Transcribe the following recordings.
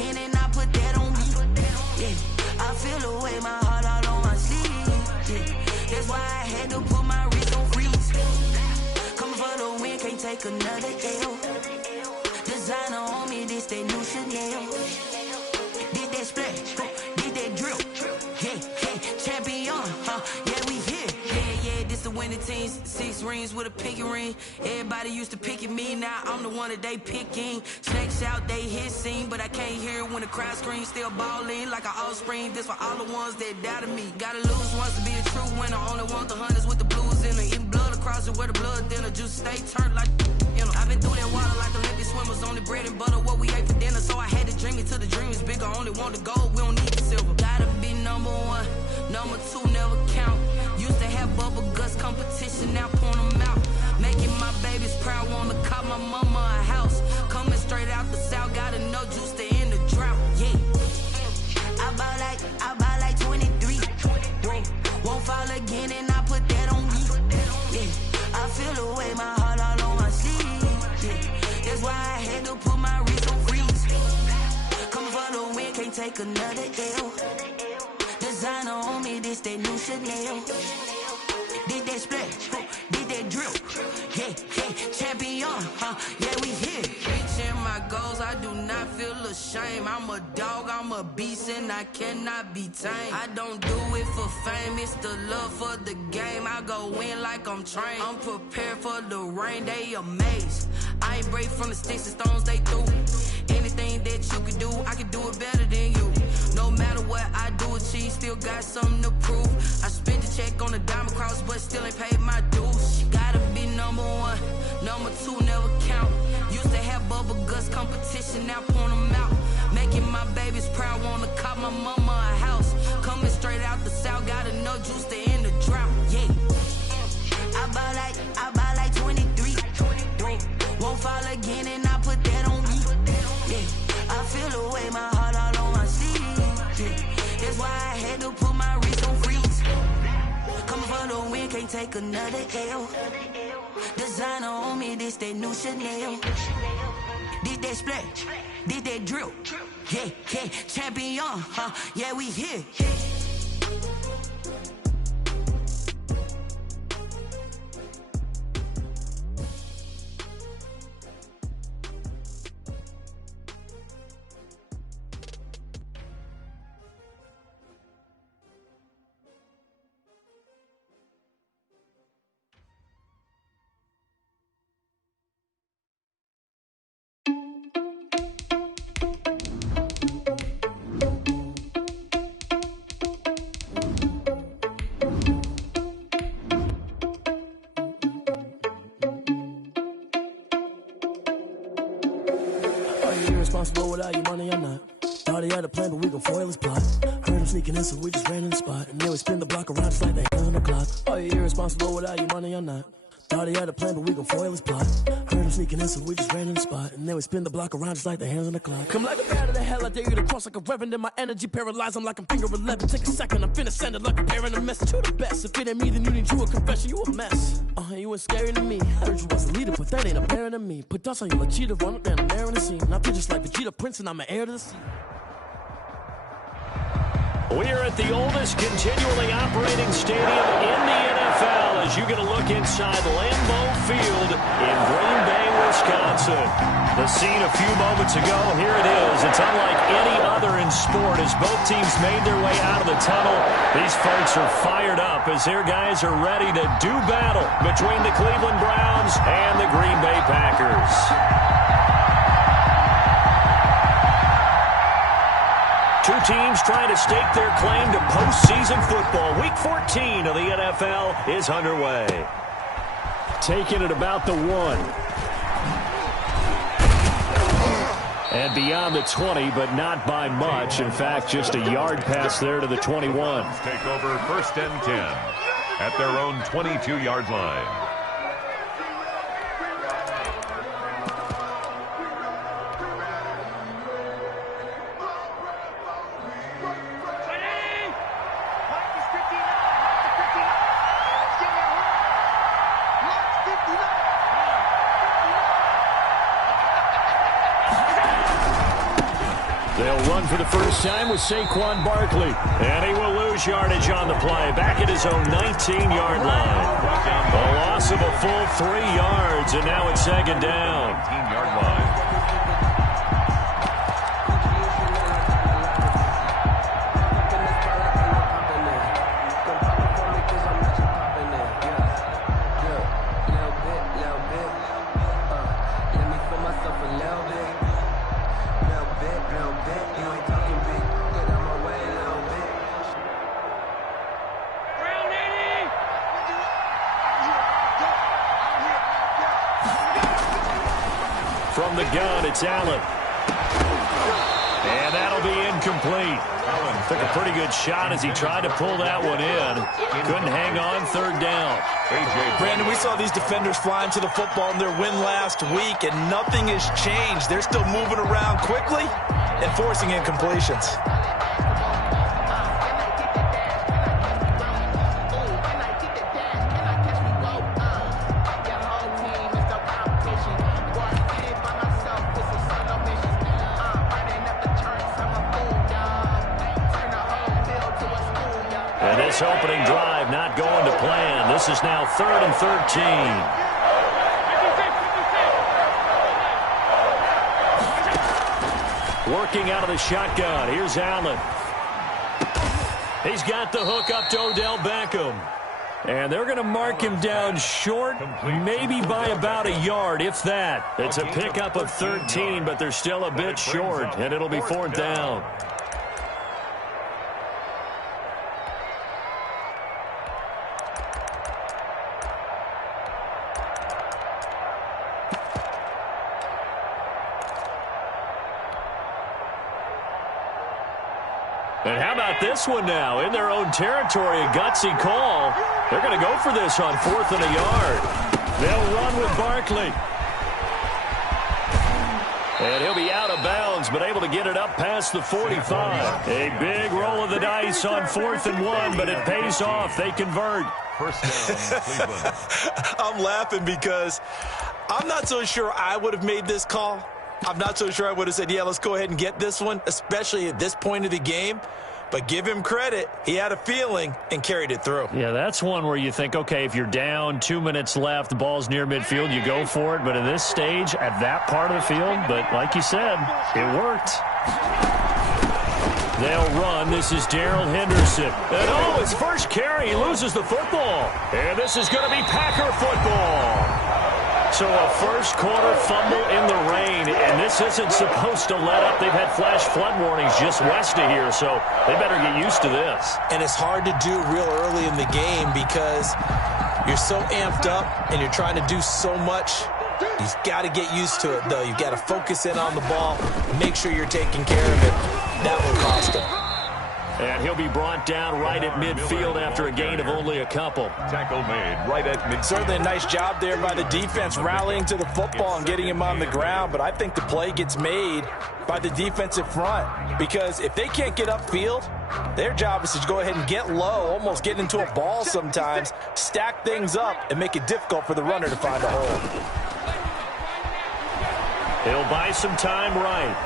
again and I put that on me. Yeah, I feel the way, my heart all on my sleeve. Yeah, that's why I had to put my wrist on freeze. Coming for the win, can't take another L. Designer on me, this that new Chanel. Did that splash, did that drill. Yeah, champion, yeah, we here. Yeah, this the winning team. 6 rings with a pinky ring. Everybody used to pick at me, now I'm the one that they picking. Snakes out, they hit scene, but I can't hear it when the crowd screams. Still ballin' like an offspring. This for all the ones that doubted me. Gotta lose once to be a true winner. Only want the hunters with the blues in it. Eating blood across it where the blood dinner. Just stay turned like, you know. I've been through that water like Olympic swimmers. Only bread and butter, what we ate for dinner. So I had to dream it till the dream is bigger. Only want the gold, we don't need the silver. Gotta be number 1, number 2 never count. Used to have bubble guts competition, now point them out. Making my babies proud, wanna call my mama a house. Coming straight out the south, gotta know juice to end the drought. Yeah, I buy like 23. Whoa, won't fall again and I put that on me. Yeah, I feel the way, my heart all on my sleeve. Yeah, that's why I had to put my wrist on freeze. Coming for the win, can't take another L. Designer on me, this that new Chanel. Did that splash, did that drill. Yeah, champion, yeah, we here. Reaching my goals, I do not feel ashamed. I'm a dog, I'm a beast, and I cannot be tamed. I don't do it for fame, it's the love for the game. I go in like I'm trained. I'm prepared for the rain, they amazed. I ain't break from the sticks and stones they threw. Anything that you can do, I can do it better than you. No matter what I do, achieve, still got something to prove. I spent the check on the diamond cross, but still ain't paid my dues. Gotta be number 1, number 2 never count. Used to have bubble guts competition, now point them out. Making my babies proud, wanna call my mama a house. Coming straight out the south, gotta know juice to end the drought. Yeah, I buy like 23. Whoa, won't fall again and I put that on me. Yeah, I feel the way, my heart all on my sleeve. Yeah, that's why I had to put my wrist on freeze. Coming for the win, can't take another L. Designer on me, this that new Chanel. Did that splash, did that drill. Yeah, champion, yeah, we here. Responsible without your money or not. Thought he had a plan, but we gon' foil his plot. Heard him sneaking in, so we just ran in the spot. And then we spin the block around just like they on the clock. Are you irresponsible without your money or not? Thought he had a plan, but we gon' foil his plot. Heard him sneaking in, so we just ran in the spot. And then we spin the block around just like the hands on the clock. Come like a bat of the hell, I dare you to cross like a reverend. In my energy paralyzed, I'm like I'm finger 11. Take a second, I'm finna send it like a parent a message. You the best, if it ain't me, then you need you a confession. You a mess, you ain't scary to me. Heard you was a leader, but that ain't apparent to me. Put dust on you like cheetah, run up down the air in the scene. I feel just like Vegeta Prince, and I'm an heir to the sea. We are at the oldest continually operating stadium in the NFL as you get a look inside Lambeau Field in Green Bay, Wisconsin. The scene a few moments ago, here it is. It's unlike any other in sport as both teams made their way out of the tunnel. These folks are fired up as their guys are ready to do battle between the Cleveland Browns and the Green Bay Packers. Two teams trying to stake their claim to postseason football. Week 14 of the NFL is underway. Taking it about the 1. And beyond the 20, but not by much. In fact, just a yard pass there to the 21. Take over 1st and 10 at their own 22-yard line. They'll run for the first time with Saquon Barkley. And he will lose yardage on the play. Back at his own 19-yard line. A loss of a full 3 yards, and now it's second down. 19-yard line. From the gun, it's Allen. And that'll be incomplete. Allen took a pretty good shot as he tried to pull that one in. Couldn't hang on, third down. Brandon, we saw these defenders flying to the football in their win last week, and nothing has changed. They're still moving around quickly and forcing incompletions. And this opening drive not going to plan. This is now 3rd and 13. Working out of the shotgun. Here's Allen. He's got the hook up to Odell Beckham. And they're going to mark him down short, maybe by about a yard, if that. It's a pickup of 13, but they're still a bit short, and it'll be 4th down. And how about this one now? In their own territory, a gutsy call. They're going to go for this on 4th and a yard. They'll run with Barkley. And he'll be out of bounds, but able to get it up past the 45. A big roll of the dice on 4th and 1, but it pays off. They convert. First down, Cleveland. I'm laughing because I'm not so sure I would have made this call. I'm not so sure I would have said, yeah, let's go ahead and get this one, especially at this point of the game. But give him credit. He had a feeling and carried it through. Yeah, that's one where you think, okay, if you're down, 2 minutes left, the ball's near midfield, you go for it. But in this stage, at that part of the field, but like you said, it worked. They'll run. This is Darrell Henderson. And his first carry, he loses the football. And this is going to be Packer football. So a first quarter fumble in the rain, and this isn't supposed to let up. They've had flash flood warnings just west of here, so they better get used to this. And it's hard to do real early in the game because you're so amped up and you're trying to do so much. You've got to get used to it, though. You've got to focus in on the ball, make sure you're taking care of it. That will cost him. And he'll be brought down right at midfield after a gain of only a couple. Tackle made right at midfield. Certainly a nice job there by the defense rallying to the football and getting him on the ground, but I think the play gets made by the defensive front because if they can't get upfield, their job is to go ahead and get low, almost get into a ball sometimes, stack things up, and make it difficult for the runner to find a hole. He'll buy some time right.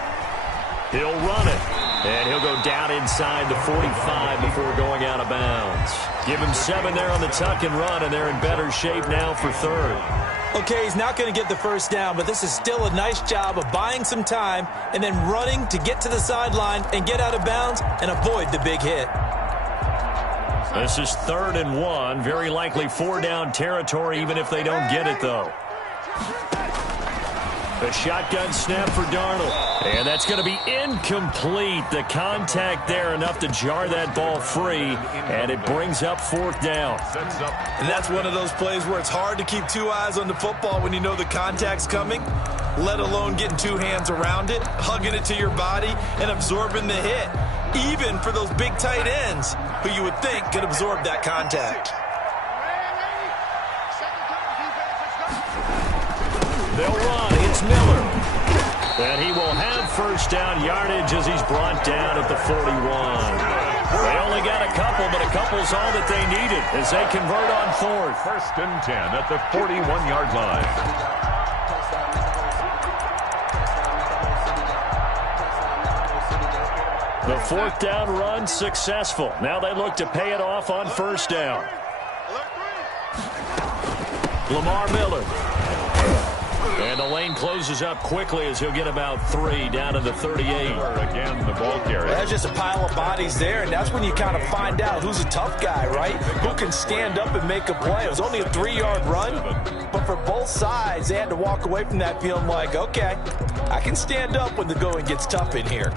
He'll run it. And he'll go down inside the 45 before going out of bounds. Give him 7 there on the tuck and run, and they're in better shape now for 3rd. Okay, he's not going to get the first down, but this is still a nice job of buying some time and then running to get to the sideline and get out of bounds and avoid the big hit. This is 3rd and 1. Very likely 4-down territory, even if they don't get it, though. A shotgun snap for Darnold. And that's going to be incomplete. The contact there enough to jar that ball free. And it brings up 4th down. And that's one of those plays where it's hard to keep 2 eyes on the football when you know the contact's coming, let alone getting 2 hands around it, hugging it to your body, and absorbing the hit. Even for those big tight ends who you would think could absorb that contact. They'll run. It's Miller. And he will have first down yardage as he's brought down at the 41. They only got a couple, but a couple's all that they needed as they convert on 4th. 1st and 10 at the 41-yard line. The fourth down run successful. Now they look to pay it off on first down. Lamar Miller. And the lane closes up quickly as he'll get about 3 down to the 38. Again, the ball carrier. There's just a pile of bodies there, and that's when you kind of find out who's a tough guy, right? Who can stand up and make a play. It was only a 3-yard run, but for both sides, they had to walk away from that feeling like, okay, I can stand up when the going gets tough in here.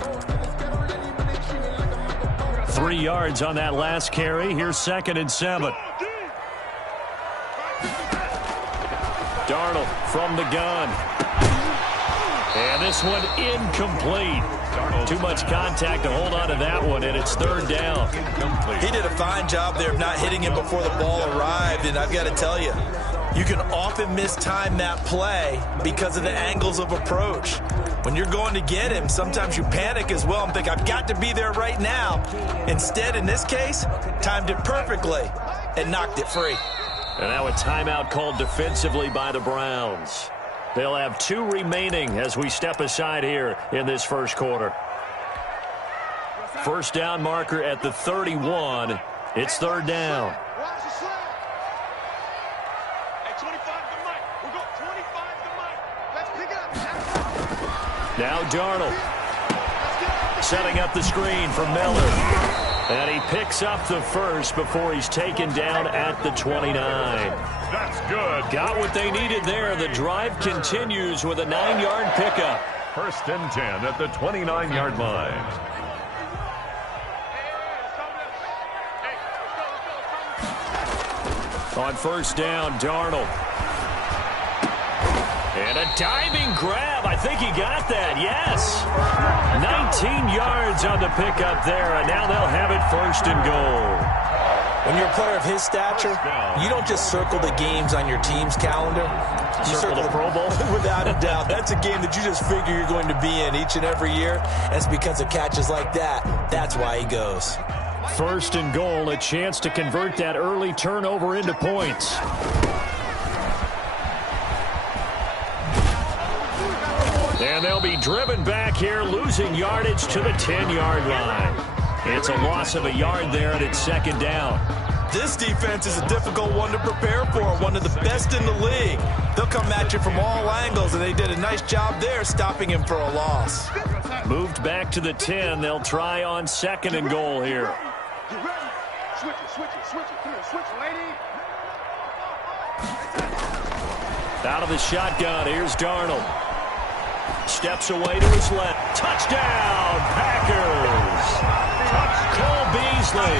3 yards on that last carry. Here's 2nd and 7. Darnold from the gun. And this one incomplete. Too much contact to hold on to that one, and it's 3rd down. He did a fine job there of not hitting him before the ball arrived, and I've got to tell you, you can often mistime that play because of the angles of approach. When you're going to get him, sometimes you panic as well and think, I've got to be there right now. Instead, in this case, timed it perfectly and knocked it free. And now a timeout called defensively by the Browns. They'll have 2 remaining as we step aside here in this first quarter. First down marker at the 31. It's 3rd down. Now Darnold setting up the screen for Miller. And he picks up the first before he's taken down at the 29. That's good. Got what they needed there. The drive continues with a 9-yard pickup. 1st and 10 at the 29-yard line. On first down, Darnold. And a diving grab. I think he got that. Yes. 19 yards on the pickup there, and now they'll have it 1st and goal. When you're a player of his stature, you don't just circle the games on your team's calendar. You circle the Pro Bowl? Without a doubt. That's a game that you just figure you're going to be in each and every year. And it's because of catches like that. That's why he goes. 1st and goal, a chance to convert that early turnover into points. And they'll be driven back here, losing yardage to the 10-yard line. It's a loss of a yard there, and it's 2nd down. This defense is a difficult one to prepare for, one of the best in the league. They'll come at you from all angles, and they did a nice job there stopping him for a loss. Moved back to the 10. They'll try on 2nd and goal here. You ready? Switch it. Come here, switch it, lady. Out of the shotgun, here's Darnold. Steps away to his left. Touchdown, Packers! Cole Beasley,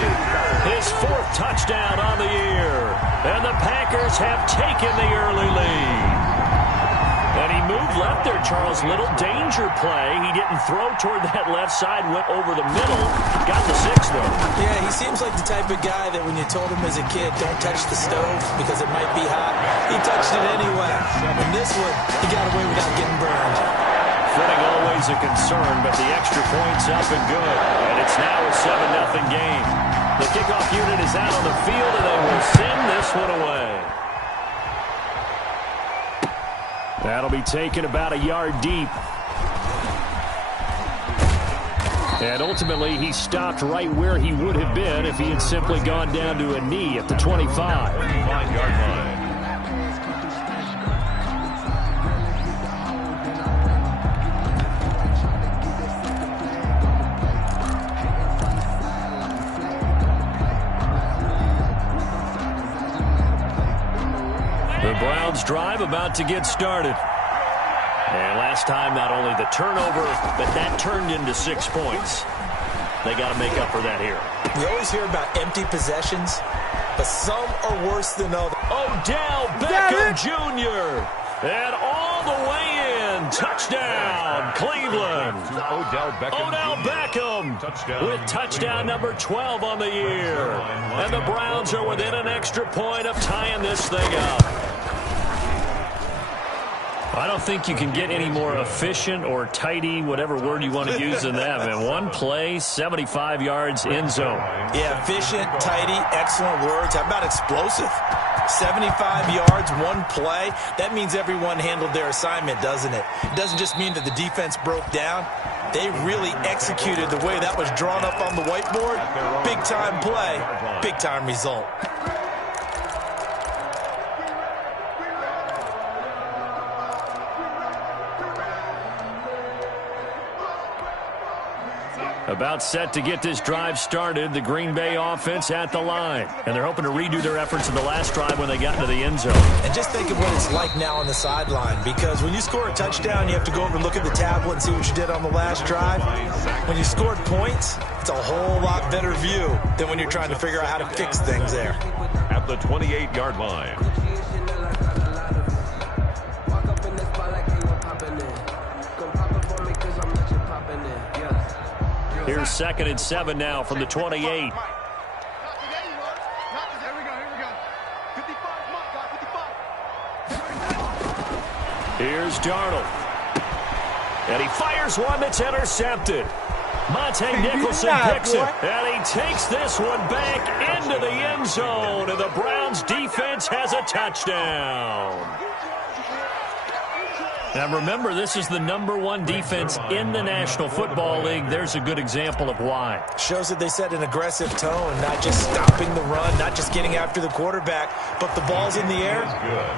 his 4th touchdown on the year. And the Packers have taken the early lead. And he moved left there, Charles. Little danger play. He didn't throw toward that left side, went over the middle. Got the 6, though. Yeah, he seems like the type of guy that when you told him as a kid, don't touch the stove because it might be hot, he touched it anyway. And this one, he got away without getting burned. Footing always a concern, but the extra point's up and good. And it's now a 7-0 game. The kickoff unit is out on the field, and they will send this one away. That'll be taken about a yard deep. And ultimately, he stopped right where he would have been if he had simply gone down to a knee at the 25. 5-yard line. The Browns drive about to get started. And last time, not only the turnover, but that turned into 6 points. They got to make up for that here. We always hear about empty possessions, but some are worse than others. Odell Beckham Jr. And all the way in. Touchdown, Cleveland. Odell Beckham with touchdown number 12 on the year. And the Browns are within an extra point of tying this thing up. I don't think you can get any more efficient or tidy, whatever word you want to use in that, man. One play, 75 yards, end zone. Yeah, efficient, tidy, excellent words. How about explosive? 75 yards, one play. That means everyone handled their assignment, doesn't it? It doesn't just mean that the defense broke down. They really executed the way that was drawn up on the whiteboard. Big-time play, big-time result. About set to get this drive started, the Green Bay offense at the line. And they're hoping to redo their efforts in the last drive when they got into the end zone. And just think of what it's like now on the sideline, because when you score a touchdown, you have to go over and look at the tablet and see what you did on the last drive. When you scored points, it's a whole lot better view than when you're trying to figure out how to fix things there. At the 28-yard line. Here's 2nd and 7 now from the 28. Here we go. 55. Here's Darnold. And he fires one that's intercepted. Monte Nicholson picks it. And he takes this one back into the end zone. And the Browns defense has a touchdown. Now remember, this is the #1 defense in the National Football League. There's a good example of why. Shows that they set an aggressive tone, not just stopping the run, not just getting after the quarterback, but the ball's in the air.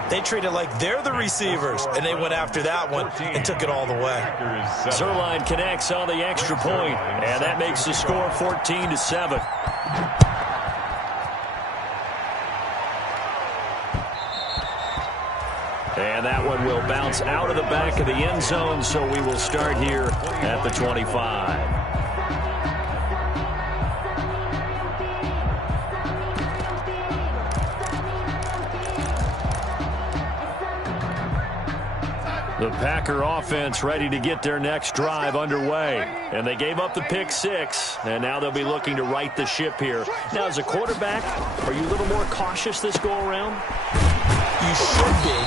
They treat it like they're the receivers, and they went after that one and took it all the way. Zerline connects on the extra point, and that makes the score 14-7. And that one will bounce out of the back of the end zone, so we will start here at the 25. The Packer offense ready to get their next drive underway. And they gave up the pick 6, and now they'll be looking to right the ship here. Now, as a quarterback, are you a little more cautious this go-around? You should be,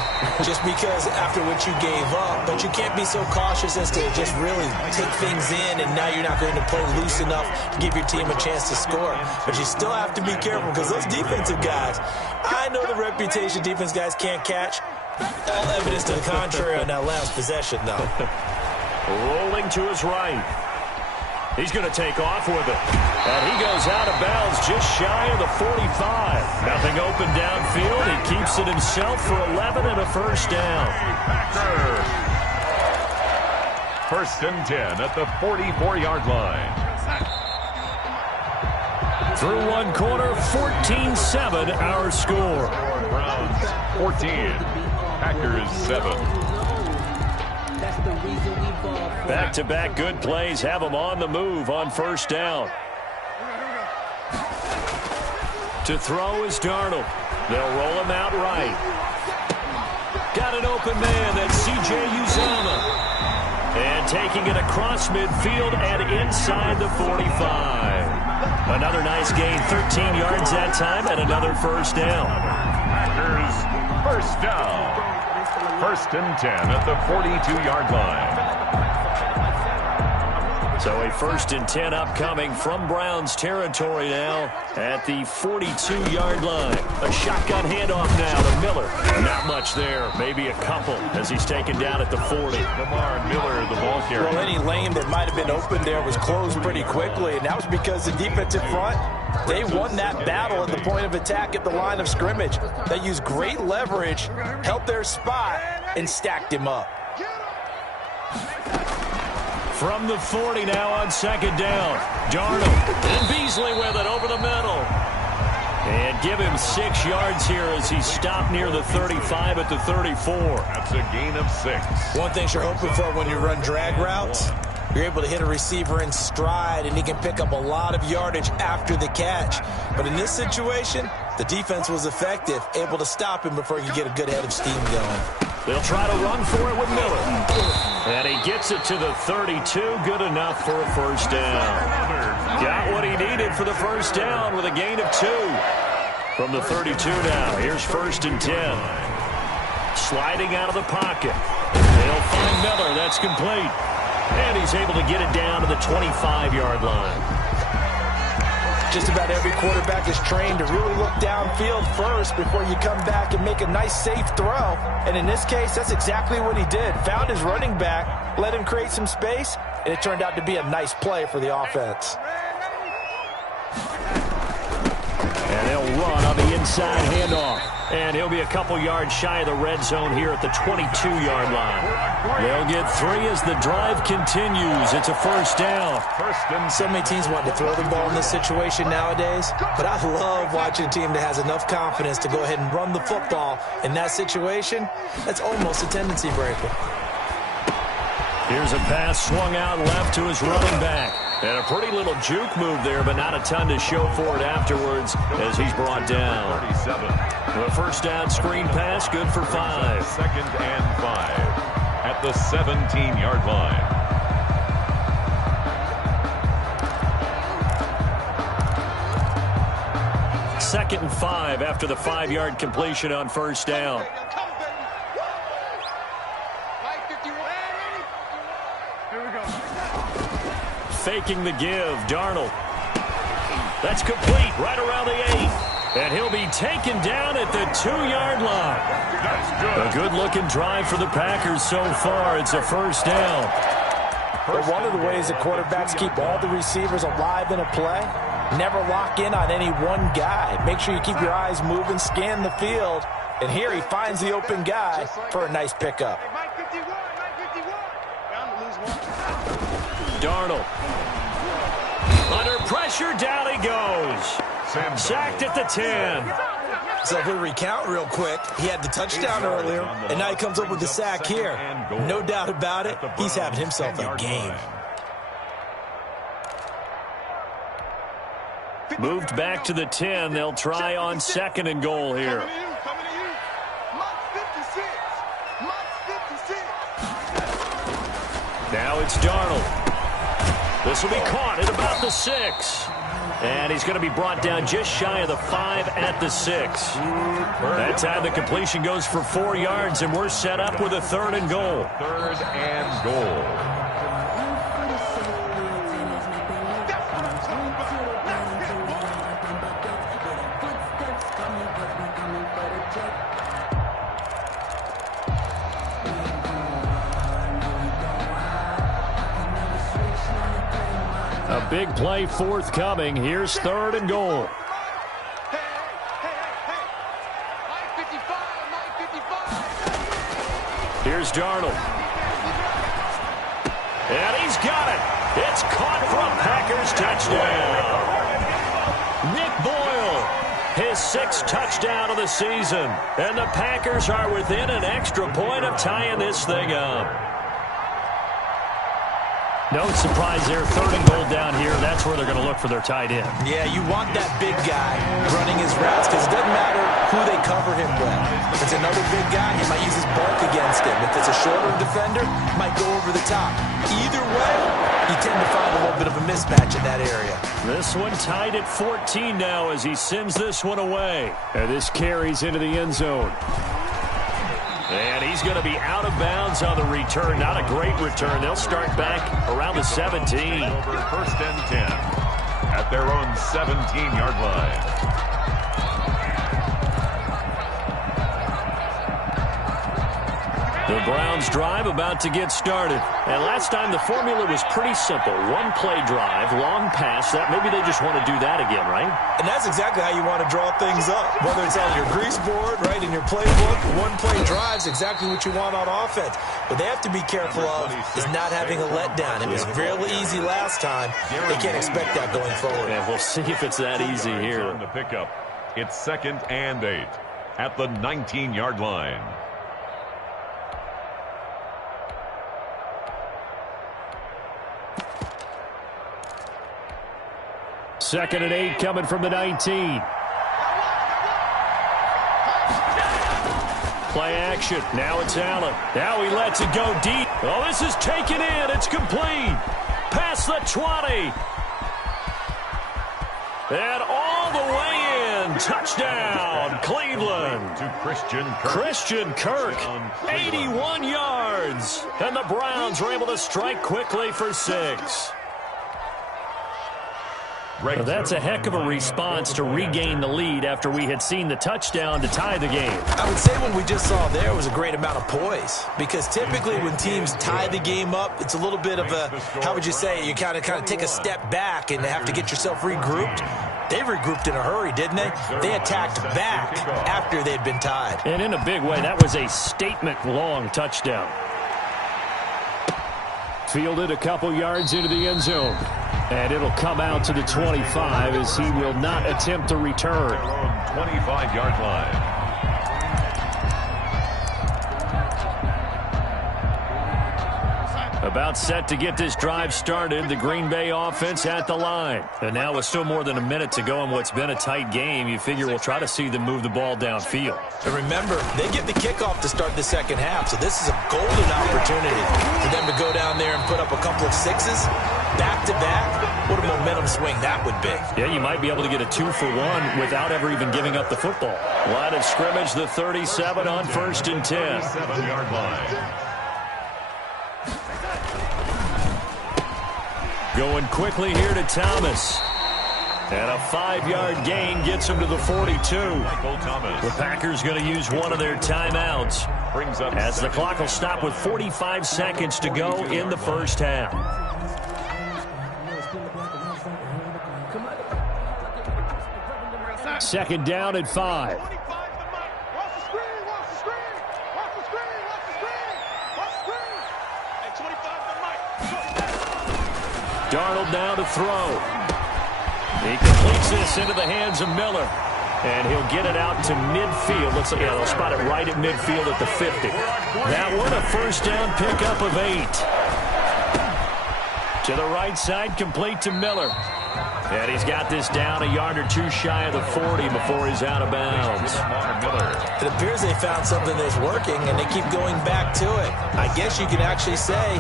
just because after what you gave up, but you can't be so cautious as to just really take things in, and now you're not going to play loose enough to give your team a chance to score. But you still have to be careful, because those defensive guys, I know the reputation defense guys can't catch. All evidence to the contrary on that last possession, though. Rolling to his right. He's going to take off with it. And he goes out of bounds just shy of the 45. Nothing open downfield. He keeps it himself for 11 and a first down. First and 10 at the 44-yard line. Through one quarter, 14-7 our score. Browns 14, Packers 7. Back-to-back good plays have them on the move on first down. To throw is Darnold. They'll roll him out right. Got an open man. That's C.J. Uzomah. And taking it across midfield and inside the 45. Another nice gain, 13 yards that time, and another first down. Packers first down. First and 10 at the 42-yard line. So a first and 10 upcoming from Browns territory now at the 42-yard line. A shotgun handoff now to Miller. Not much there. Maybe a couple as he's taken down at the 40. Lamar and Miller, the ball carrier. Well, any lane that might have been open there was closed pretty quickly, and that was because the defensive front, they won that battle at the point of attack at the line of scrimmage. They used great leverage, held their spot, and stacked him up. From the 40 now on second down. Darnold and Beasley with it over the middle. And give him 6 yards here as he stopped near the 35 at the 34. That's a gain of 6. One thing you're hoping for when you run drag routes, you're able to hit a receiver in stride, and he can pick up a lot of yardage after the catch. But in this situation, the defense was effective, able to stop him before he could get a good head of steam going. They'll try to run for it with Miller. And he gets it to the 32. Good enough for a first down. Got what he needed for the first down with a gain of 2. From the 32 now, here's first and 10. Sliding out of the pocket. They'll find Miller. That's complete. And he's able to get it down to the 25-yard line. Just about every quarterback is trained to really look downfield first before you come back and make a nice, safe throw. And in this case, that's exactly what he did. Found his running back, let him create some space, and it turned out to be a nice play for the offense. And they'll run on the inside handoff. And he'll be a couple yards shy of the red zone here at the 22-yard line. They'll get 3 as the drive continues. It's a first down. So many teams want to throw the ball in this situation nowadays, but I love watching a team that has enough confidence to go ahead and run the football in that situation. That's almost a tendency breaker. Here's a pass swung out left to his running back. And a pretty little juke move there, but not a ton to show for it afterwards as he's brought down. 37. The first down screen pass, good for 5. 2nd and 5 at the 17-yard line. Second and 5 after the 5-yard completion on first down. Faking the give, Darnold. That's complete right around the 8. And he'll be taken down at the 2-yard line. A good-looking drive for the Packers so far. It's a first down. But one of the ways that quarterbacks keep all the receivers alive in a play, never lock in on any one guy. Make sure you keep your eyes moving, scan the field. And here he finds the open guy for a nice pickup. Darnold. Under pressure, down he goes. Sacked at the 10. So if we recount real quick, he had the touchdown earlier, and now he comes up with the sack here. No doubt about it, he's having himself a game. Moved back to the 10. They'll try on 2nd and goal here. Now it's Darnold. This will be caught at about the 6. And he's going to be brought down just shy of the 5 at the 6. That time the completion goes for 4 yards, and we're set up with a 3rd and goal. 3rd and goal. A big play forthcoming. Here's 3rd and goal. Here's Darnold. And he's got it. It's caught for a Packers touchdown. Nick Boyle, his 6th touchdown of the season. And the Packers are within an extra point of tying this thing up. No surprise there, 3rd and goal down here. That's where they're going to look for their tight end. Yeah, you want that big guy running his routes because it doesn't matter who they cover him with. If it's another big guy, he might use his bulk against him. If it's a shorter defender, he might go over the top. Either way, you tend to find a little bit of a mismatch in that area. This one tied at 14 now as he sends this one away. And this carries into the end zone. And he's going to be out of bounds on the return. Not a great return. They'll start back around the 17. Over 1st and 10 at their own 17-yard line. The Browns drive about to get started. And last time the formula was pretty simple. One play drive, long pass. That maybe they just want to do that again, right? And that's exactly how you want to draw things up. Whether it's on your grease board, right, in your playbook, one play drive is exactly what you want on offense. What they have to be careful of is not having a letdown. It was really easy last time. They can't expect that going forward. Yeah, we'll see if it's that easy here. On the pickup, it's 2nd and 8 at the 19-yard line. Second and 8 coming from the 19. Play action. Now it's Allen. Now he lets it go deep. Oh, this is taken in. It's complete. Past the 20. And all the way in. Touchdown, Cleveland. To Christian Kirk. Christian Kirk, 81 yards. And the Browns were able to strike quickly for 6. Well, that's a heck of a response to regain the lead after we had seen the touchdown to tie the game. I would say what we just saw there was a great amount of poise, because typically when teams tie the game up, it's a little bit of a, how would you say, you kind of take a step back and have to get yourself regrouped. They regrouped in a hurry, didn't they? They attacked back after they'd been tied. And in a big way, that was a statement-long touchdown. Fielded a couple yards into the end zone. And it'll come out to the 25 as he will not attempt to return. 25-yard line. About set to get this drive started, the Green Bay offense at the line. And now with still more than a minute to go in what's been a tight game, you figure we'll try to see them move the ball downfield. And remember, they get the kickoff to start the second half, so this is a golden opportunity for them to go down there and put up a couple of sixes back-to-back. What a momentum swing that would be. Yeah, you might be able to get a 2-for-1 without ever even giving up the football. Line of scrimmage, the 37 on 1st and 10. 7-yard line. Going quickly here to Thomas. And a 5-yard gain gets him to the 42. The Packers going to use one of their timeouts as the clock will stop with 45 seconds to go in the first half. Second down at 5. Darnold now to throw. He completes this into the hands of Miller. And he'll get it out to midfield. Looks like they'll spot it right at midfield at the 50. That one, a first down pickup of 8. To the right side, complete to Miller. And he's got this down a yard or two shy of the 40 before he's out of bounds. It appears they found something that's working, and they keep going back to it. I guess you can actually say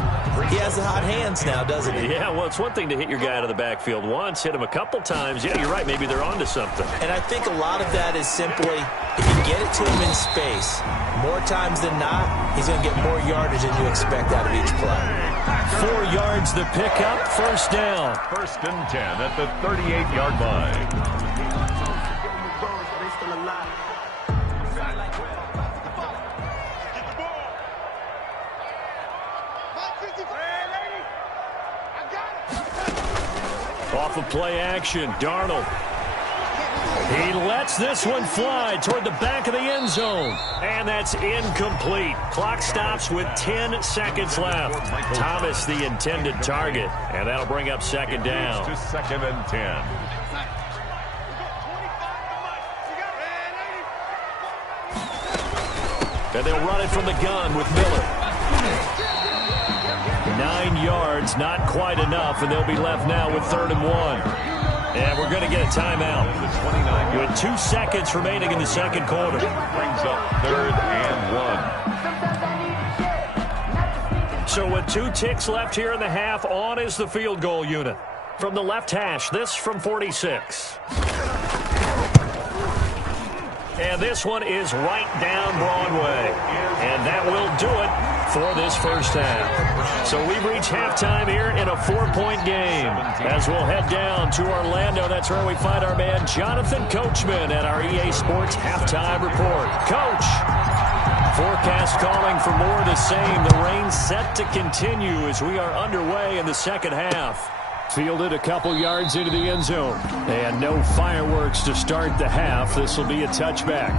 he has the hot hands now, doesn't he? Yeah, well, it's one thing to hit your guy out of the backfield once, hit him a couple times. Yeah, you're right. Maybe they're onto something. And I think a lot of that is simply, if you get it to him in space, more times than not, he's going to get more yardage than you expect out of each play. 4 yards the pickup, first down. 1st and 10 at the 38-yard line. Off of play action, Darnold. He lets this one fly toward the back of the end zone. And that's incomplete. Clock stops with 10 seconds left. Thomas the intended target. And that'll bring up second down. To 2nd and 10. And they'll run it from the gun with Miller. 9 yards, not quite enough, and they'll be left now with 3rd and 1. And we're going to get a timeout with 2 seconds remaining in the second quarter. Brings up 3rd and 1. So with 2 ticks left here in the half, on is the field goal unit. From the left hash, this from 46. And this one is right down Broadway. And that will do it for this first half. So we've reached halftime here in a 4-point game. As we'll head down to Orlando, that's where we find our man Jonathan Coachman at our EA Sports Halftime Report. Coach, forecast calling for more of the same. The rain set to continue as we are underway in the second half. Fielded a couple yards into the end zone. And no fireworks to start the half. This will be a touchback.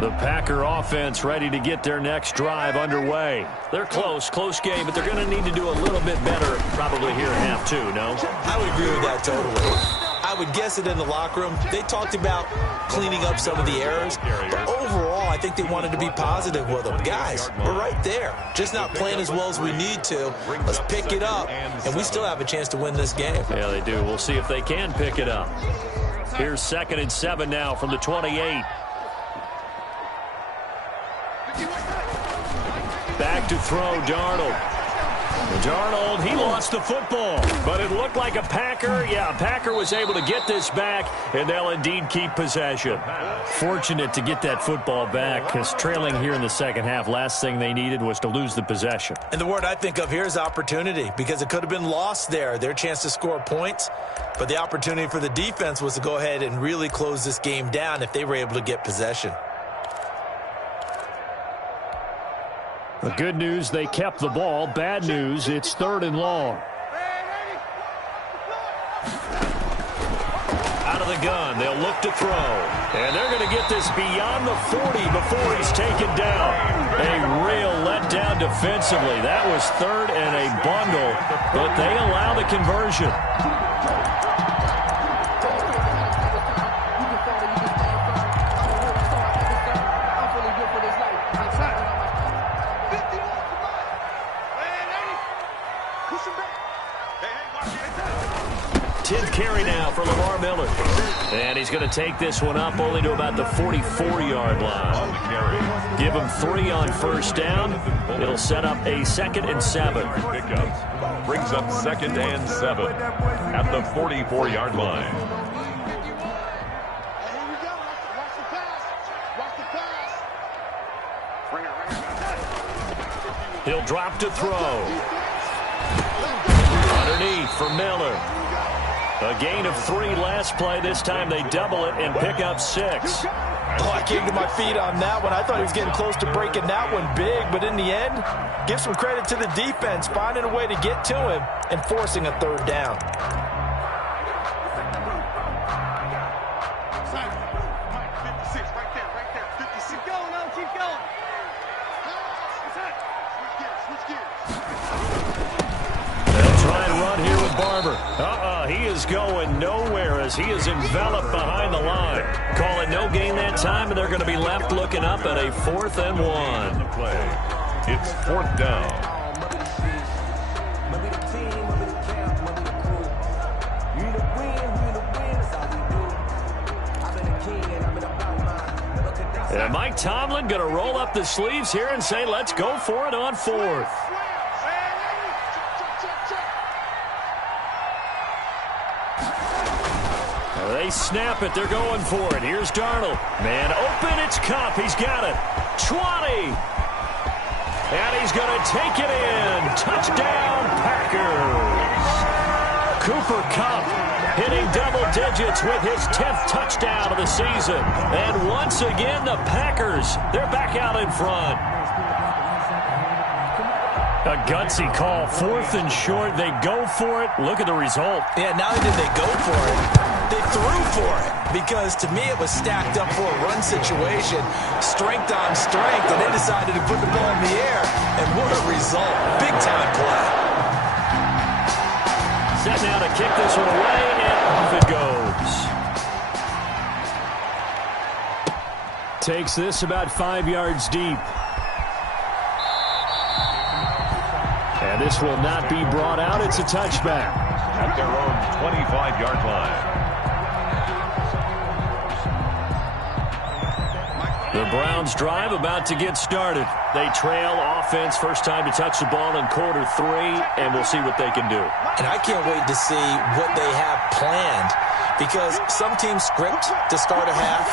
The Packer offense ready to get their next drive underway. They're close game, but they're going to need to do a little bit better probably here in half 2, no? I would agree with that totally. I would guess it in the locker room. They talked about cleaning up some of the errors, but overall, I think they wanted to be positive with them. Guys, we're right there. Just not playing as well as we need to. Let's pick it up, and we still have a chance to win this game. Yeah, they do. We'll see if they can pick it up. Here's 2nd and 7 now from the 28. Back to throw, Darnold. Darnold, he lost the football, but it looked like a Packer. Yeah, a Packer was able to get this back, and they'll indeed keep possession. Fortunate to get that football back, because trailing here in the second half, last thing they needed was to lose the possession. And the word I think of here is opportunity, because it could have been lost there, their chance to score points. But the opportunity for the defense was to go ahead and really close this game down if they were able to get possession. The good news, they kept the ball. Bad news, it's 3rd and long. Out of the gun, they'll look to throw. And they're going to get this beyond the 40 before he's taken down. A real letdown defensively. That was 3rd and a bundle, but they allow the conversion. Carry now for Lamar Miller. And he's going to take this one up only to about the 44-yard line. Give him 3 on first down. It'll set up a 2nd and 7. Pickup brings up 2nd and 7 at the 44-yard line. He'll drop to throw. Underneath for Miller. A gain of 3 last play. This time they double it and pick up 6. Oh, I came to my feet on that one. I thought he was getting close to breaking that one big, but in the end, give some credit to the defense, finding a way to get to him and forcing a 3rd down. He is going nowhere as he is enveloped behind the line. Call it no gain that time, and they're going to be left looking up at a 4th and 1. It's 4th down. And Mike Tomlin going to roll up the sleeves here and say, let's go for it on 4th. They snap it. They're going for it. Here's Darnold. Man open. It's Kupp. He's got it. 20. And he's going to take it in. Touchdown, Packers. Cooper Kupp hitting double digits with his 10th touchdown of the season. And once again, the Packers, they're back out in front. A gutsy call. 4th and short. They go for it. Look at the result. Yeah, not only did they go for it, they threw for it, because to me it was stacked up for a run situation, strength on strength, and they decided to put the ball in the air, and what a result. Big-time play. Set now to kick this one away, and off it goes. Takes this about 5 yards deep. And this will not be brought out. It's a touchback. At their own 25-yard line. The Browns drive about to get started. They trail offense, first time to touch the ball in Q3, and we'll see what they can do. And I can't wait to see what they have planned, because some teams script to start a half.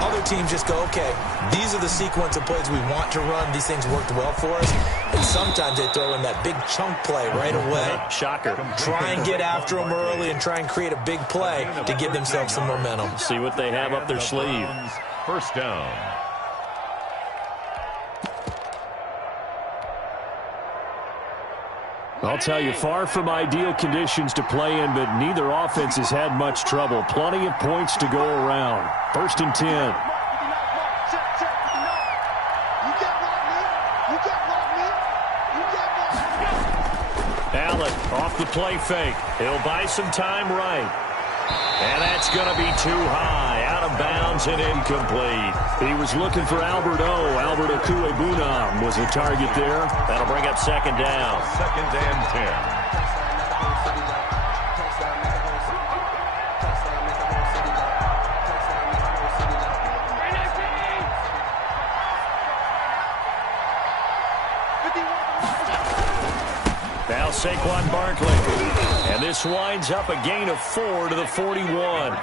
Other teams just go, okay, these are the sequence of plays we want to run. These things worked well for us. And sometimes they throw in that big chunk play right away. Shocker. Try and get after them early and try and create a big play to give themselves some momentum. See what they have up their sleeve. First down. I'll tell you, far from ideal conditions to play in, but neither offense has had much trouble. Plenty of points to go around. 1st and 10. Allen off the play fake. He'll buy some time right. And that's going to be too high. Out of bounds and incomplete. He was looking for Albert Okuebunam was the target there. That'll bring up 2nd down. 2nd and 10. Saquon Barkley. And this winds up a gain of 4 to the 41.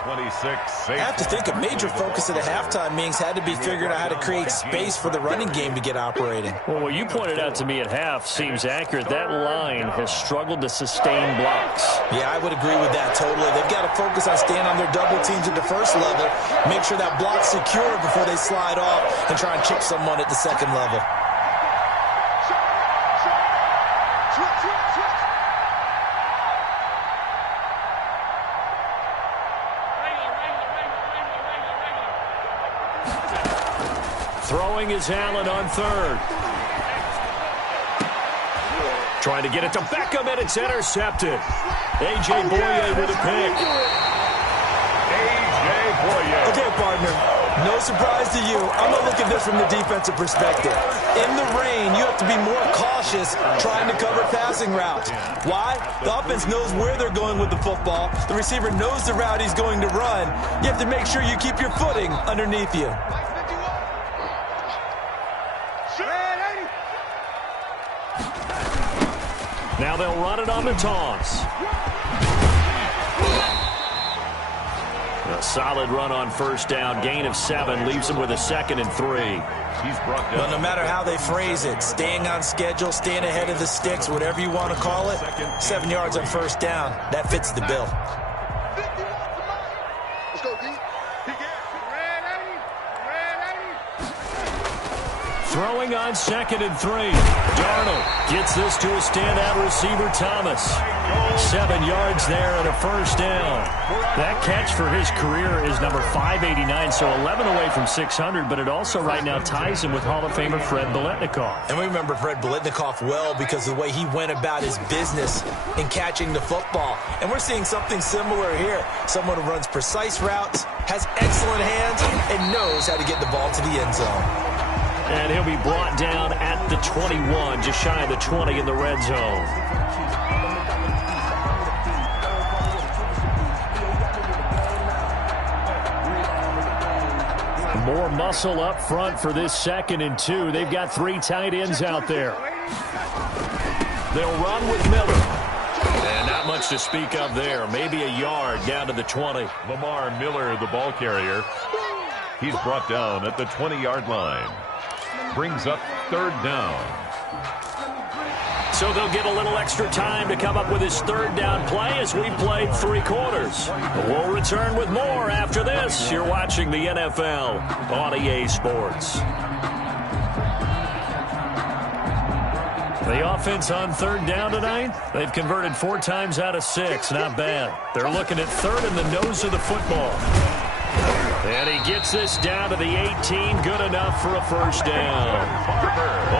26. I have to think a major focus of the halftime meetings had to be figuring out how to create space for the running game to get operating. Well, what you pointed out to me at half seems accurate. That line has struggled to sustain blocks. Yeah, I would agree with that totally. They've got to focus on staying on their double teams at the first level, make sure that block's secure before they slide off and try and chip someone at the second level. Throwing is Allen on third. Trying to get it to Beckham, and it's intercepted. A.J. Boye with a pick. A.J. Boye. Okay, partner, no surprise to you. I'm going to look at this from the defensive perspective. In the rain, you have to be more cautious trying to cover passing routes. Why? The offense knows where they're going with the football. The receiver knows the route he's going to run. You have to make sure you keep your footing underneath you. Now they'll run it on the toss. A solid run on first down. Gain of 7 leaves him with a 2nd and 3. He's brought down. Well, no matter how they phrase it, staying on schedule, staying ahead of the sticks, whatever you want to call it, 7 yards on first down, that fits the bill. Let's go, D. Throwing on 2nd and 3. Darnold gets this to a standout receiver, Thomas. 7 yards there and a first down. That catch for his career is number 589, so 11 away from 600, but it also right now ties him with Hall of Famer Fred Biletnikoff. And we remember Fred Biletnikoff well because of the way he went about his business in catching the football. And we're seeing something similar here. Someone who runs precise routes, has excellent hands, and knows how to get the ball to the end zone. And he'll be brought down at the 21, just shy of the 20 in the red zone. More muscle up front for this 2nd and 2. They've got 3 tight ends out there. They'll run with Miller. And not much to speak of there. Maybe a yard down to the 20. Lamar Miller, the ball carrier. He's brought down at the 20-yard line. Brings up 3rd down. So they'll get a little extra time to come up with his 3rd down play as we played 3 quarters. We'll return with more after this. You're watching the NFL on EA Sports. The offense on 3rd down tonight, they've converted 4 times out of 6. Not bad. They're looking at 3rd in the nose of the football. And he gets this down to the 18. Good enough for a first down.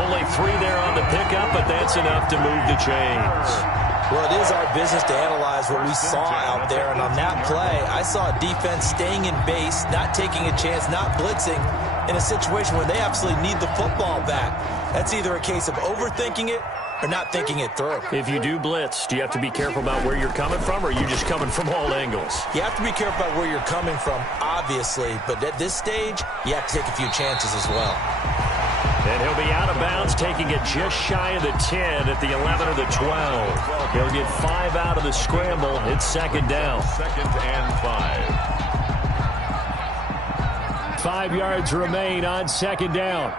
Only 3 there on the pickup, but that's enough to move the chains. Well, it is our business to analyze what we saw out there. And on that play, I saw a defense staying in base, not taking a chance, not blitzing, in a situation where they absolutely need the football back. That's either a case of overthinking it or not thinking it through. If you do blitz, do you have to be careful about where you're coming from, or are you just coming from all angles? You have to be careful about where you're coming from, obviously. But at this stage, you have to take a few chances as well. And he'll be out of bounds, taking it just shy of the 10 at the 11 or the 12. He'll get 5 out of the scramble. It's 2nd down. 2nd and 5. 5 yards remain on 2nd down.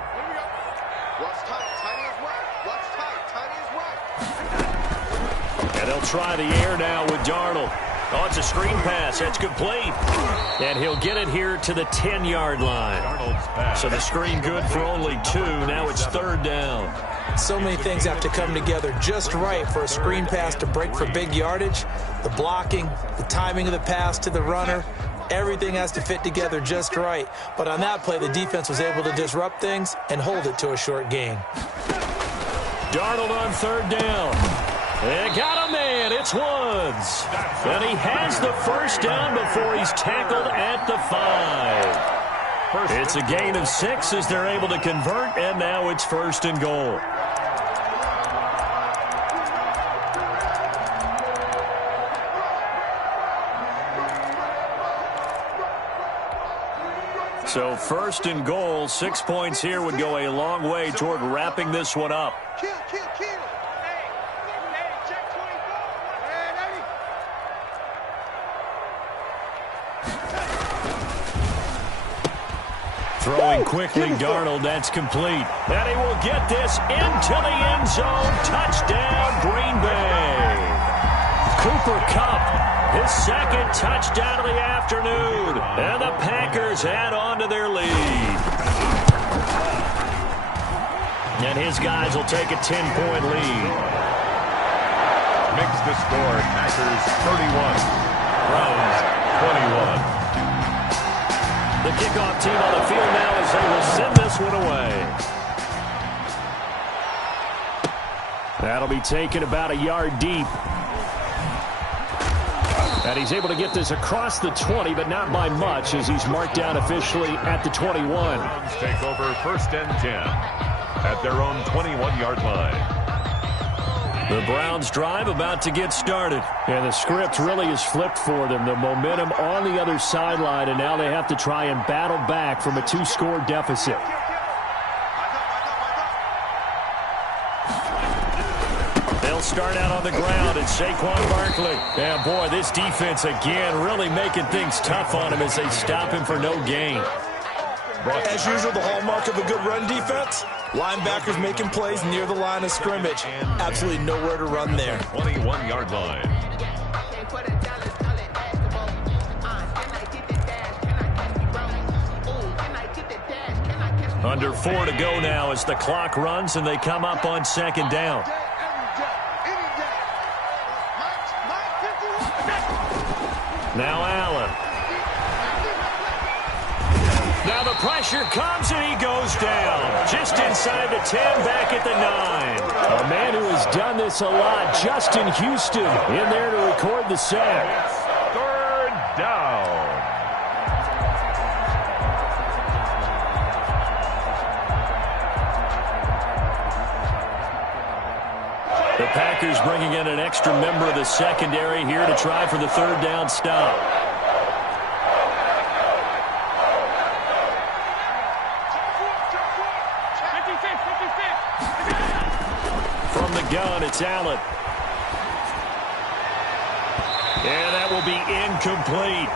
And they'll try the air now with Darnold. Oh, it's a screen pass. That's complete. And he'll get it here to the 10-yard line. So the screen good for only 2. Now it's 3rd down. So many things have to come together just right for a screen pass to break for big yardage. The blocking, the timing of the pass to the runner, everything has to fit together just right. But on that play, the defense was able to disrupt things and hold it to a short gain. Darnold on 3rd down. They got a man. It's Woods. And he has the first down before he's tackled at the 5. It's a gain of 6 as they're able to convert, and now it's 1st and goal. So 1st and goal, 6 points here would go a long way toward wrapping this one up. Kill. Throwing quickly, Darnold, that's complete. And he will get this into the end zone. Touchdown, Green Bay. Cooper Kupp, his second touchdown of the afternoon. And the Packers add on to their lead. And his guys will take a 10-point lead. Makes the score Packers 31, Browns 21. The kickoff team on the field now as they will send this one away. That'll be taken about a yard deep. And he's able to get this across the 20, but not by much as he's marked down officially at the 21. Browns take over 1st and 10 at their own 21-yard line. The Browns drive about to get started. And the script really is flipped for them. The momentum on the other sideline, and now they have to try and battle back from a 2-score deficit. They'll start out on the ground, and Saquon Barkley. And boy, this defense again really making things tough on him as they stop him for no gain. As usual, the hallmark of a good run defense, linebackers making plays near the line of scrimmage. Absolutely nowhere to run there. 21-yard line. Under 4 to go now as the clock runs and they come up on 2nd down. Now Allen. Now the pressure comes and he goes down. Just inside the 10, back at the 9. A man who has done this a lot, Justin Houston, in there to record the sack. 3rd down. The Packers bringing in an extra member of the secondary here to try for the 3rd down stop. From the gun, it's Allen. And that will be incomplete.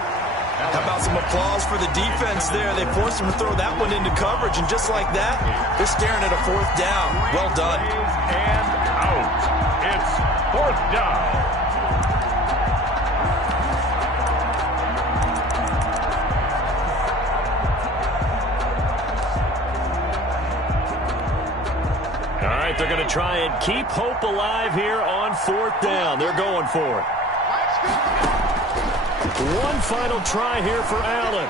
How about some applause for the defense there? They forced him to throw that one into coverage, and just like that, they're staring at a 4th down. Well done. And out. It's 4th down. All right, they're going to try and keep hope alive here on 4th down. They're going for it. One final try here for Allen.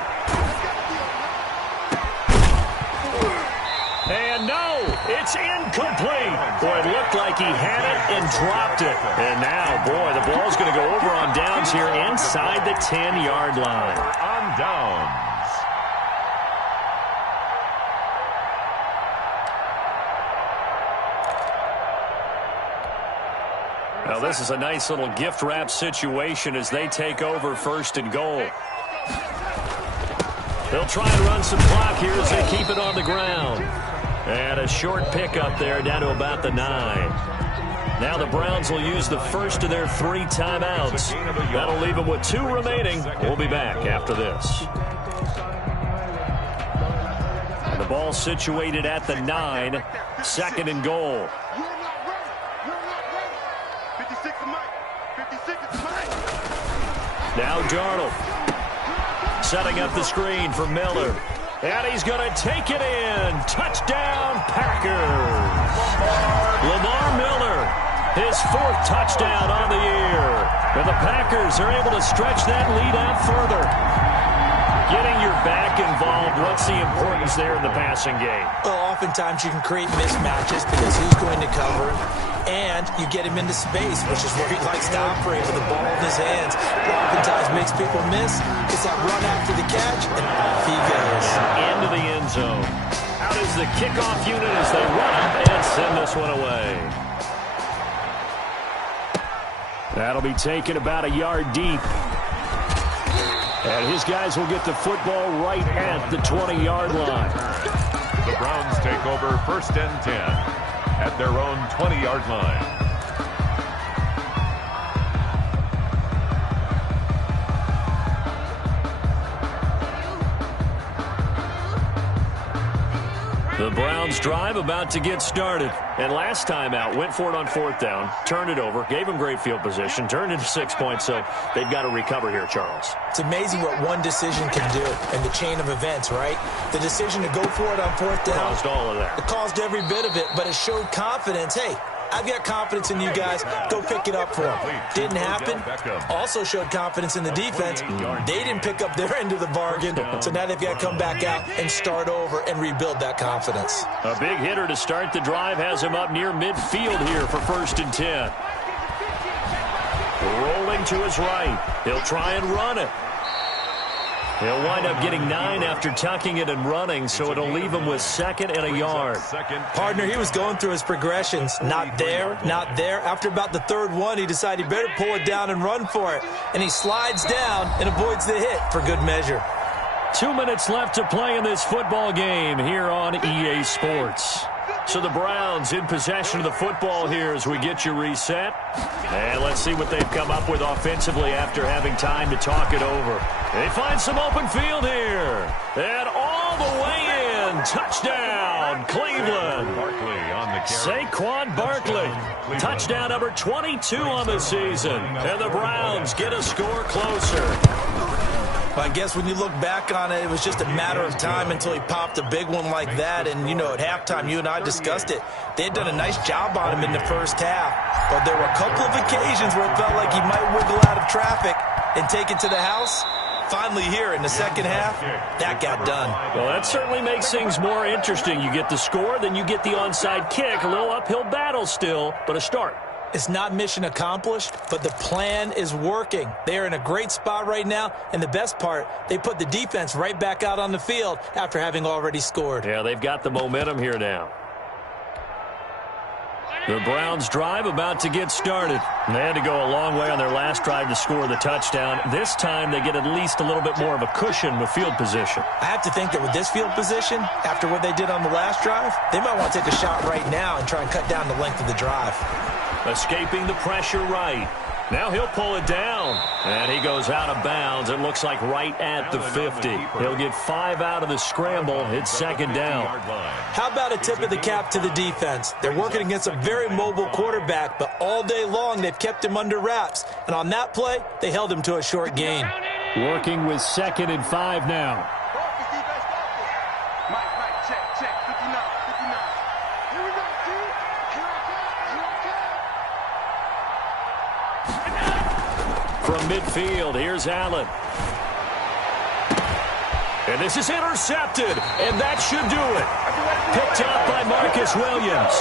And no, it's incomplete. Boy, it looked like he had it and dropped it. And now, boy, the ball's going to go over on downs here inside the 10-yard line. On downs. Now, this is a nice little gift wrap situation as they take over 1st and goal. They'll try and run some clock here as they keep it on the ground. And a short pickup there down to about the 9. Now the Browns will use the first of their 3 timeouts. That'll leave them with 2 remaining. We'll be back after this. And the ball situated at the 9. 2nd and goal. Now Darnold setting up the screen for Miller. And he's going to take it in. Touchdown, Packers. Lamar Miller, his 4th touchdown on the year. And the Packers are able to stretch that lead out further. Getting your back involved, what's the importance there in the passing game? Well, oftentimes you can create mismatches because who's going to cover him, and you get him into space, which is where he likes to operate with the ball in his hands. Oftentimes makes people miss. It's that run after the catch, and off he goes. Into the end zone. Out is the kickoff unit as they run up and send this one away. That'll be taken about a yard deep. And his guys will get the football right at the 20-yard line. The Browns take over 1st and 10 at their own 20-yard line. The Browns drive about to get started. And last time out, went for it on 4th down, turned it over, gave them great field position, turned into 6 points, so they've got to recover here, Charles. It's amazing what one decision can do in the chain of events, right? The decision to go for it on 4th down. Caused all of that. It caused every bit of it, but it showed confidence. Hey, I've got confidence in you guys. Go pick it up for them. Didn't happen. Also showed confidence in the defense. They didn't pick up their end of the bargain, so now they've got to come back out and start over and rebuild that confidence. A big hitter to start the drive has him up near midfield here for 1st and 10. Rolling to his right. He'll try and run it. He'll wind up getting 9 after tucking it and running, so it'll leave him with 2nd and a yard. Partner, he was going through his progressions. Not there, not there. After about the 3rd one, he decided he better pull it down and run for it. And he slides down and avoids the hit for good measure. 2 minutes left to play in this football game here on EA Sports. So the Browns in possession of the football here as we get you reset. And let's see what they've come up with offensively after having time to talk it over. They find some open field here. And all the way in. Touchdown, Cleveland. Saquon Barkley. Touchdown number 22 on the season. And the Browns get a score closer. I guess when you look back on it, it was just a matter of time until he popped a big one like that. And, you know, at halftime, you and I discussed it. They had done a nice job on him in the first half. But there were a couple of occasions where it felt like he might wiggle out of traffic and take it to the house. Finally here in the second half, that got done. Well, that certainly makes things more interesting. You get the score, then you get the onside kick. A little uphill battle still, but a start. It's not mission accomplished, but the plan is working. They are in a great spot right now, and the best part, they put the defense right back out on the field after having already scored. Yeah, they've got the momentum here now. The Browns drive about to get started. They had to go a long way on their last drive to score the touchdown. This time they get at least a little bit more of a cushion with field position. I have to think that with this field position, after what they did on the last drive, they might want to take a shot right now and try and cut down the length of the drive. Escaping the pressure right. Now he'll pull it down. And he goes out of bounds. It looks like right at the 50. He'll get 5 out of the scramble. It's 2nd down. How about a tip of the cap to the defense? They're working against a very mobile quarterback, but all day long they've kept him under wraps. And on that play, they held him to a short gain. Working with 2nd and 5 now. From midfield, here's Allen. And this is intercepted, and that should do it. Picked up by Marcus Williams.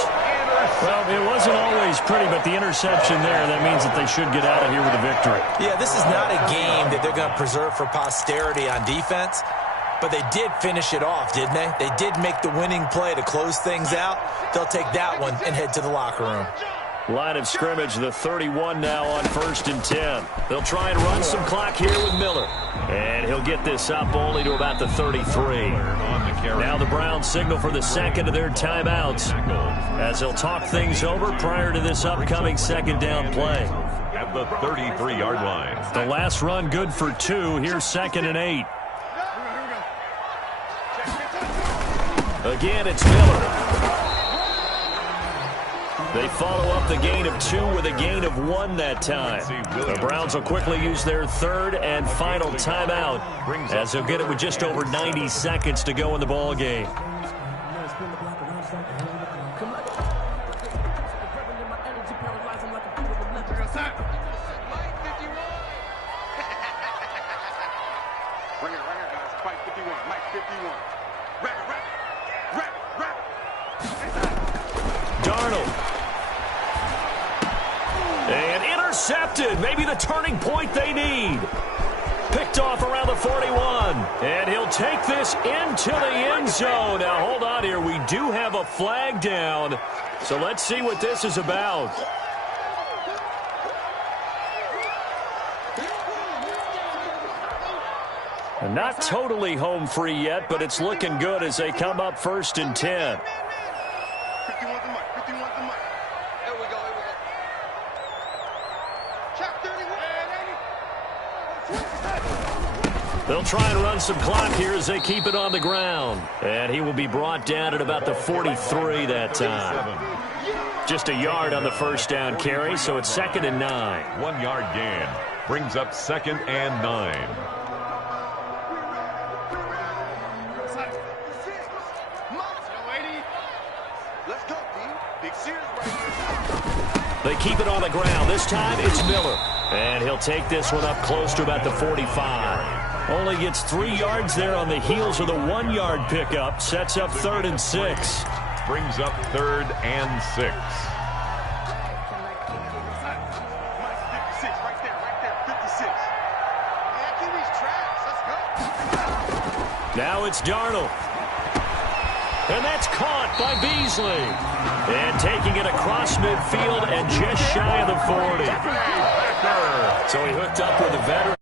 Well, it wasn't always pretty, but the interception there, that means that they should get out of here with a victory. Yeah, this is not a game that they're going to preserve for posterity on defense, but they did finish it off, didn't they? They did make the winning play to close things out. They'll take that one and head to the locker room. Line of scrimmage, the 31 now on 1st and 10. They'll try and run some clock here with Miller. And he'll get this up only to about the 33. Now the Browns signal for the 2nd of their timeouts as they'll talk things over prior to this upcoming 2nd down play. At the 33-yard line. The last run good for 2. Here's 2nd and 8. Again, it's Miller. They follow up the gain of 2 with a gain of 1 that time. The Browns will quickly use their 3rd and final timeout as they'll get it with just over 90 seconds to go in the ball game. Intercepted, maybe the turning point they need. Picked off around the 41, and he'll take this into the end zone. Now, hold on here. We do have a flag down, so let's see what this is about. And not totally home free yet, but it's looking good as they come up 1st and 10. They'll try and run some clock here as they keep it on the ground. And he will be brought down at about the 43 that time. Just a yard on the first down carry, so it's 2nd and 9. 1 yard gain. Brings up 2nd and 9. They keep it on the ground. This time it's Miller. And he'll take this one up close to about the 45. Only gets 3 yards there on the heels of the 1 yard pickup. Sets up 3rd and 6. Brings up 3rd and 6. Now it's Darnold. And that's caught by Beasley. And taking it across midfield and just shy of the 40. So he hooked up with a veteran.